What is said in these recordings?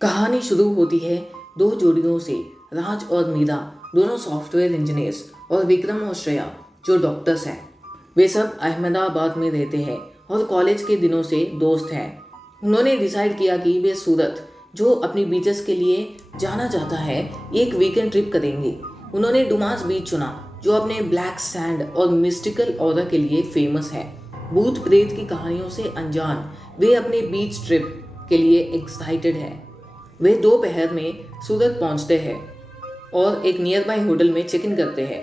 कहानी शुरू होती है दो जोड़ियों से। राज और मीरा दोनों सॉफ्टवेयर इंजीनियर्स और विक्रम और श्रेया जो डॉक्टर्स हैं। वे सब अहमदाबाद में रहते हैं और कॉलेज के दिनों से दोस्त हैं। उन्होंने डिसाइड किया कि वे सूरत जो अपनी बीचेस के लिए जाना जाता है एक वीकेंड ट्रिप करेंगे। उन्होंने डुमास बीच चुना जो अपने ब्लैक सैंड और मिस्टिकल ऑरा के लिए फेमस है। भूत प्रेत की कहानियों से अनजान वे अपने बीच ट्रिप के लिए एक्साइटेड है। वे दोपहर में सूरत पहुंचते हैं और एक नियर बाय होटल में चेक इन करते हैं।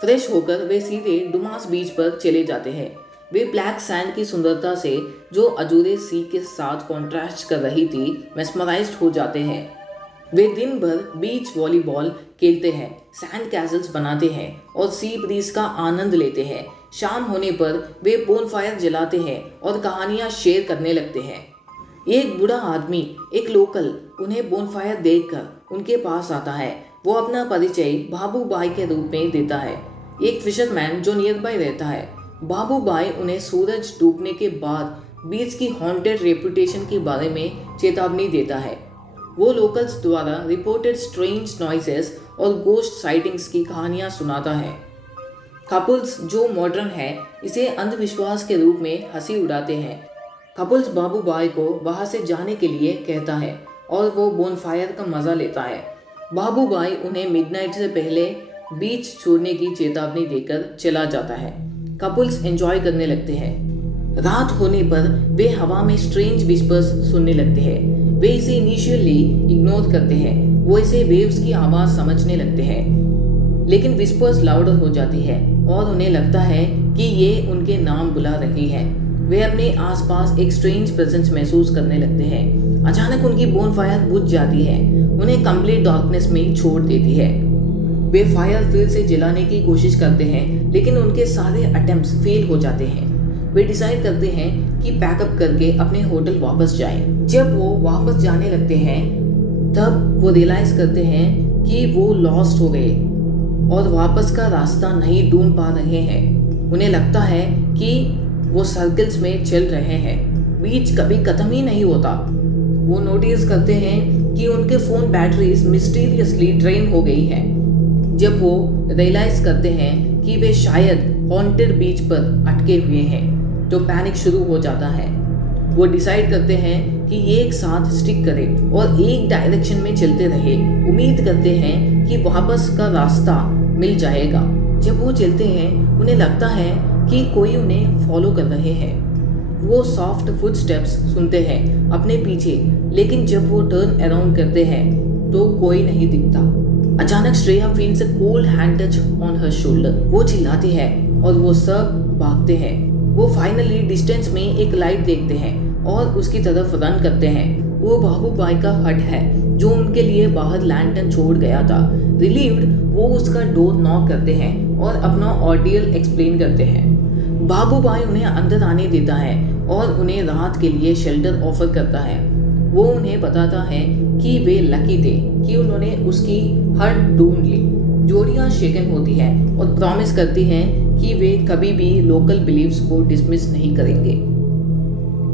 फ्रेश होकर वे सीधे डुमास बीच पर चले जाते हैं। वे ब्लैक सैंड की सुंदरता से जो अजूरे सी के साथ कॉन्ट्रास्ट कर रही थी मेस्मराइज्ड हो जाते हैं। वे दिन भर बीच वॉलीबॉल खेलते हैं, सैंड कैसल्स बनाते हैं और सी ब्रीज का आनंद लेते हैं। शाम होने पर वे बोनफायर जलाते हैं और कहानियां शेयर करने लगते हैं। एक बूढ़ा आदमी, एक लोकल, उन्हें बोनफायर देखकर उनके पास आता है। वो अपना परिचय बाबू बाई के रूप में देता है, एक फिशरमैन जो नियर बाय रहता है। बाबू बाई उन्हें सूरज डूबने के बाद बीच की हॉन्टेड रेपुटेशन के बारे में चेतावनी देता है। वो लोकल्स द्वारा रिपोर्टेड स्ट्रेंज नॉइसेस और गोस्ट साइटिंग्स की कहानियां सुनाता है। कपल्स जो मॉडर्न है इसे अंधविश्वास के रूप में हंसी उड़ाते हैं। कपल्स बाबू बाई को वहां से जाने के लिए कहता है और वो बोनफायर का मजा लेता है। बाबू बाई उन्हें मिडनाइट से पहले बीच छोड़ने की चेतावनी देकर चला जाता है। कपल्स एंजॉय करने लगते हैं। रात होने पर वे हवा में स्ट्रेंज विस्पर्स सुनने लगते हैं। वे इसे इनिशियली इग्नोर करते हैं। वो इसे वेव्स की आवाज समझने लगते हैं, लेकिन विस्पर्स लाउडर हो जाती है और उन्हें लगता है कि ये उनके नाम बुला रही है। वे अपने आसपास एक स्ट्रेंज प्रेजेंस महसूस करने लगते हैं। अचानक उनकी बोनफायर बुझ जाती है, उन्हें कंप्लीट डार्कनेस में छोड़ देती है। वे फायर फिर से जलाने की कोशिश करते हैं, लेकिन उनके सारे अटेम्प्ट्स फेल हो जाते हैं। वे डिसाइड करते हैं कि पैकअप करके अपने होटल वापस जाएं। जब वो वापस जाने लगते हैं तब वो रियलाइज करते हैं कि वो लॉस्ट हो गए और वापस का रास्ता नहीं ढूंढ पा रहे हैं। उन्हें लगता है कि वो सर्कल्स में चल रहे हैं, बीच कभी खत्म ही नहीं होता। वो नोटिस करते हैं कि उनके फ़ोन बैटरीज मिस्टीरियसली ड्रेन हो गई हैं। जब वो रियलाइज करते हैं कि वे शायद हॉन्टेड बीच पर अटके हुए हैं तो पैनिक शुरू हो जाता है। वो डिसाइड करते हैं कि ये एक साथ स्टिक करें और एक डायरेक्शन में चलते रहे। उम्मीद करते हैं कि वापस का रास्ता मिल जाएगा। जब वो चलते हैं उन्हें लगता है कि कोई उन्हें फॉलो कर रहे हैं। वो सॉफ्ट फुटस्टेप्स सुनते हैं अपने पीछे, लेकिन जब वो टर्न अराउंड करते हैं तो कोई नहीं दिखता। अचानक Shreya feels a cold hand touch on her shoulder. वो चिल्लाती है और वो सब भागते हैं। वो फाइनली डिस्टेंस में एक लाइट देखते हैं और उसकी तरफ रन करते हैं। वो बाबू बाई का हट है जो उनके लिए बाहर लैंटर्न छोड़ गया था। रिलीव्ड वो उसका डोर नॉक करते हैं और अपना ऑर्डियल एक्सप्लेन करते हैं। बाबू बाई उन्हें अंदर आने देता है और उन्हें रात के लिए शेल्टर ऑफर करता है। वो उन्हें बताता है कि वे लकी थे कि उन्होंने उसकी हट ढूंढ ली। जोड़ियां शेकन होती है और प्रॉमिस करती हैं कि वे कभी भी लोकल बिलीव्स को डिसमिस नहीं करेंगे।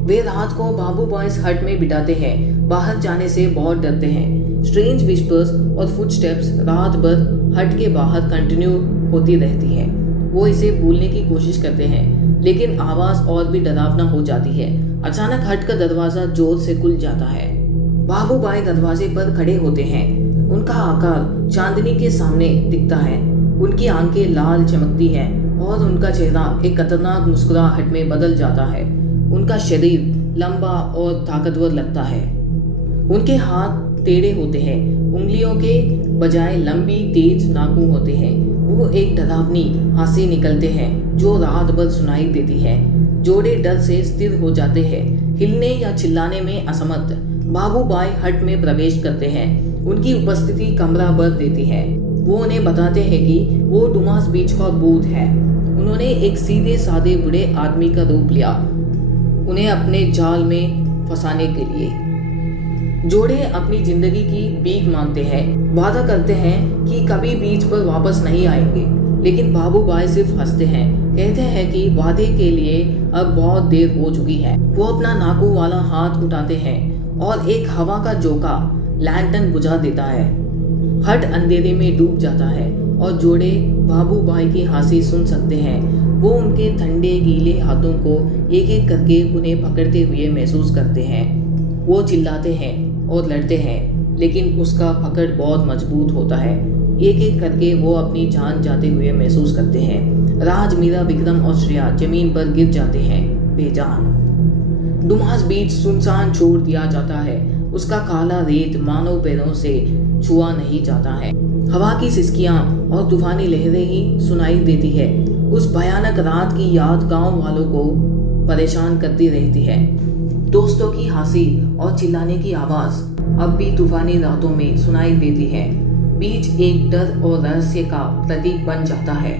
वे रात को बाबू बॉयज हट में बिताते हैं। बाहर जाने से बहुत डरते हैं। स्ट्रेंज विस्पर्स और फुटस्टेप्स रात भर हट के बाहर कंटिन्यू होती रहती है। वो इसे भूलने की कोशिश करते हैं, लेकिन आवाज और भी डरावना हो जाती है। अचानक हट का दरवाजा जोर से खुल जाता है। बाबू बाई दरवाजे पर खड़े होते हैं। उनका आकार चांदनी के सामने दिखता है। उनकी आंखें लाल चमकती हैं और उनका चेहरा एक खतरनाक मुस्कुराहट में बदल जाता है। उनका शरीर लंबा और ताकतवर लगता है। उनके हाथ टेढ़े होते हैं, उंगलियों के बजाय लंबी तेज नाखून होते हैं। वो एक डरावनी हंसी निकलते हैं जो रात भर सुनाई देती है। जोड़े डर से स्थिर हो जाते हैं, हिलने या चिल्लाने में असमर्थ। बाबू बाई हट में प्रवेश करते हैं। उनकी उपस्थिति कमरा भर देती है। वो उन्हें बताते हैं कि वो डुमास बीच का भूत है। उन्होंने एक सीधे साधे बूढ़े आदमी का रूप लिया उन्हें अपने जाल में फंसाने के लिए। जोड़े अपनी जिंदगी की भीख मांगते हैं, वादा करते हैं कि कभी बीच पर वापस नहीं आएंगे, लेकिन बाबू बाई सिर्फ हंसते हैं, कहते हैं कि वादे के लिए अब बहुत देर हो चुकी है। वो अपना नाकू वाला हाथ उठाते हैं और एक हवा का झोंका लैंटर्न बुझा देता है। हट अंधेरे में डूब जाता है और जोड़े बाबू भाई की हंसी सुन सकते हैं। वो उनके ठंडे गीले हाथों को एक एक करके उन्हें पकड़ते हुए महसूस करते हैं। वो चिल्लाते हैं और लड़ते हैं, लेकिन उसका पकड़ बहुत मजबूत होता है। एक एक करके वो अपनी जान जाते हुए महसूस करते हैं। राज, मीरा, विक्रम और श्रेया जमीन पर गिर जाते हैं बेजान। डुमास बीच सुनसान छोड़ दिया जाता है। उसका काला रेत मानव पैरों से छुआ नहीं जाता है। हवा की सिसकियां और तूफानी लहरें ही सुनाई देती है। उस भयानक रात की याद गांव वालों को परेशान करती रहती है। दोस्तों की हंसी और चिल्लाने की आवाज अब भी तूफानी रातों में सुनाई देती है। बीच एक डर और रहस्य का प्रतीक बन जाता है।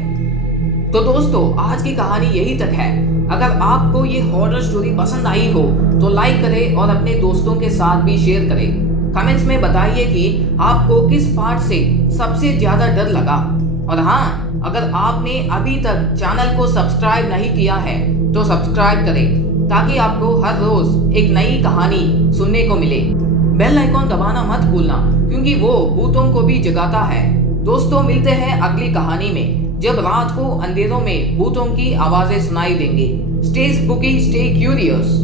तो दोस्तों, आज की कहानी यही तक है। अगर आपको ये हॉरर स्टोरी पसंद आई हो तो लाइक करें और अपने दोस्तों के साथ भी शेयर करें। कमेंट्स में बताइए कि आपको किस पार्ट से सबसे ज्यादा डर लगा। और हाँ, अगर आपने अभी तक चैनल को सब्सक्राइब नहीं किया है तो सब्सक्राइब करें, ताकि आपको हर रोज एक नई कहानी सुनने को मिले। बेल आइकॉन दबाना मत भूलना, क्योंकि वो भूतों को भी जगाता है। दोस्तों, मिलते हैं अगली कहानी में, जब रात को अंधेरों में भूतों की आवाजें सुनाई देंगी। Stay spooky, stay curious.